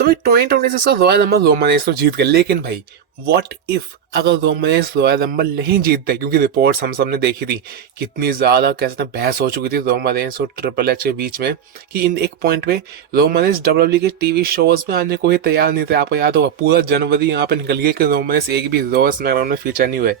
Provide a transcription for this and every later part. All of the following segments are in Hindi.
तो भाई 2026 का रॉयल रंबल रोमन रेंस तो जीत गए, लेकिन भाई व्हाट इफ अगर रोमन रेंस रॉयल रंबल नहीं जीतते, क्योंकि रिपोर्ट्स हम सब ने देखी थी कितनी ज्यादा कैसे बहस हो चुकी थी रोमन रेंस और ट्रिपल एच के बीच में कि इन एक पॉइंट पे रोमन रेंस डब्ल्यूडब्ल्यू के टीवी शोज में आने को ही तैयार नहीं थे। आपको याद होगा पूरा जनवरी यहाँ पे निकल गया कि रोमन रेंस एक भी रॉ स्मैकडाउन में फीचर नहीं हुए।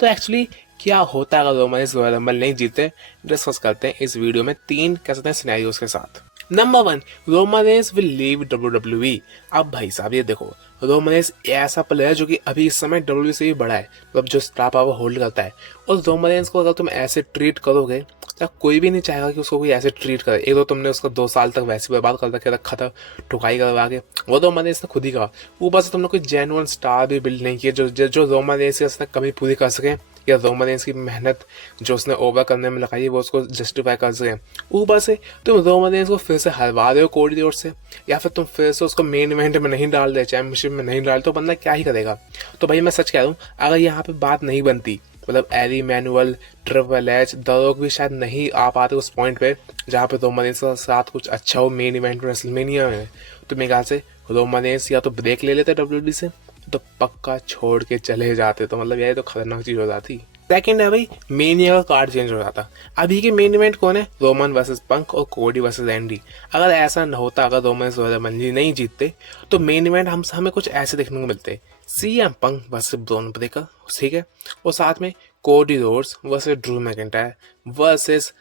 तो एक्चुअली क्या होता है अगर रोमन रेंस रॉयल रंबल नहीं जीते, डिस्कस करते हैं इस वीडियो में तीन कह सकते हैं सिनेरियोज के साथ। Number 1, Roman Reigns will leave WWE. अब भाई साहब ये देखो, रोमन रेंस ऐसा प्लेयर जो कि अभी इस समय डब्ल्यू से भी बड़ा है, मतलब जो स्टार पावर होल्ड करता है। और रोमन रेंस को अगर तुम ऐसे ट्रीट करोगे तो कोई भी नहीं चाहेगा कि उसको कोई ऐसे ट्रीट करे। एक तो तुमने उसको 2 साल तक वैसे बर्बाद कर रखा था, ठुकाई करवा के, वो रोमन रेंस ने खुद ही कहा। ऊपर से तुमने कोई जेन्युइन स्टार भी बिल्ड नहीं किया जो रोमन रेंस की उसने कभी पूरी कर सके, या रोमन रेंस की मेहनत जो उसने ओवर करने में लगाई वो उसको जस्टिफाई कर सके। ऊपर से तुम रोमन रेंस को फिर से हरवा रहे हो कोडी रोड से, या फिर तुम फिर से उसको मेन इवेंट में नहीं डाल दे, चैंपियनशिप में नहीं डाल, तो बंदा क्या ही करेगा। तो भाई मैं सच कह रहा हूँ, अगर यहाँ पे बात नहीं बनती, मतलब एरी मैनुअल, ट्रिपल एच, द रॉक भी शायद नहीं आ पाते उस पॉइंट पे जहाँ पे रोमन रेंस के साथ कुछ अच्छा हो मेन इवेंट में, रेसलमेनिया में। तो मेरे ख्याल से रोमन रेंस या तो ब्रेक ले लेते डब्ल्यूडब्ल्यूई से, तो पक्का छोड़ के चले जाते। तो मतलब यह तो खतरनाक चीज हो जाती। सेकंड है भाई, मेनिया का कार्ड चेंज हो जाता। अभी के मेन इवेंट कौन है? रोमन वर्सेस पंक और कोडी वर्सेस एंडी। अगर ऐसा न होता, अगर रोमन मंजी नहीं जीतते, तो मेन इवेंट हमें कुछ ऐसे देखने को मिलते। CM Punk versus Bron Breakker, ठीक है, और साथ में Cody Rhodes versus Drew McIntyre versus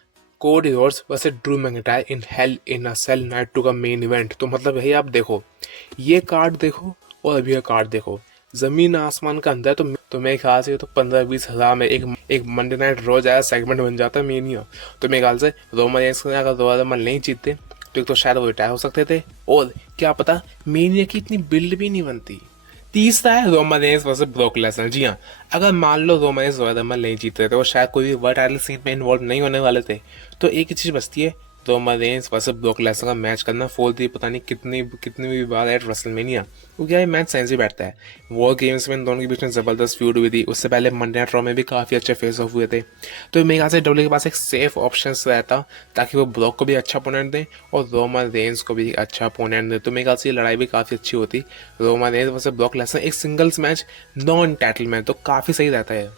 Cody Rhodes versus Drew McIntyre in Hell in a Cell night 2 का मेन इवेंट। तो मतलब यही आप देखो, ये कार्ड देखो और अभी का कार्ड देखो, जमीन आसमान का अंदर। तो मेरे ख्याल से तो 15-20 हजार में एक मंडे नाइट रॉ जैसा सेगमेंट बन जाता है मेनिया। तो मेरे ख्याल से रोमन रेंस ने अगर रॉयल रंबल नहीं जीतते तो एक तो शायद वो रिटायर हो सकते थे, और क्या पता मेनिया की इतनी बिल्ड भी नहीं बनती। तीसरा है Roman Reigns versus Brock Lesnar. जी हाँ, अगर मान लो रोमन रेंस रॉयल रंबल नहीं जीतते तो वो शायद कोई भी वर्ल्ड टाइटल सीन में इन्वॉल्व नहीं होने वाले थे। तो एक ही चीज बचती है, Roman Reigns versus Brock Lesnar का मैच करना फोर्थ पता नहीं कितनी कितनी भी बार एट रेसलमेनिया, क्योंकि ये मैच सेंस ही बैठता है। वॉर गेम्स में इन दोनों के बीच में जबरदस्त फ्यूड हुई थी, उससे पहले मंडे नाइट रॉ में भी काफी अच्छे फेस ऑफ हुए थे। तो मेरे ख्याल से डब्ल्यू के पास एक सेफ ऑप्शन रहता, ताकि वो ब्रॉक को भी अच्छा अपोनेंट दें और रोमन रेंस को भी अच्छा अपोनेंट दें। तो मेरे ख्याल से ये लड़ाई भी काफी अच्छी होती, Roman Reigns versus Brock Lesnar एक singles match, non title match, तो काफी सही रहता है।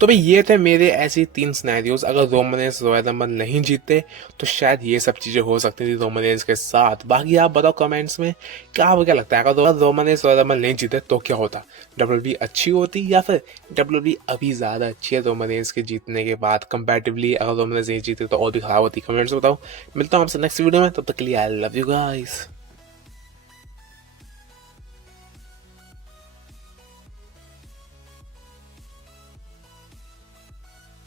तो भाई ये थे मेरे ऐसी 3 सिनेरियोज। अगर रोमन रेंस रॉयल रंबल नहीं जीते तो शायद ये सब चीजें हो सकती थी रोमन रेंस के साथ। बाकी आप बताओ कमेंट्स में आपको क्या लगता है, अगर रोमन रेंस रॉयल रंबल नहीं जीते तो क्या होता? डब्ल्यूडब्ल्यूई अच्छी होती, या फिर डब्ल्यूडब्ल्यूई अभी ज्यादा अच्छी है रोमन रेंस के जीतने के बाद कंपैरेटिवली? अगर रोमन रेंस नहीं जीते तो और भी खराब होती। कमेंट्स में बताओ। मिलता हूँ आपसे नेक्स्ट वीडियो में, तब तक के लिए आई लव यू गाइस।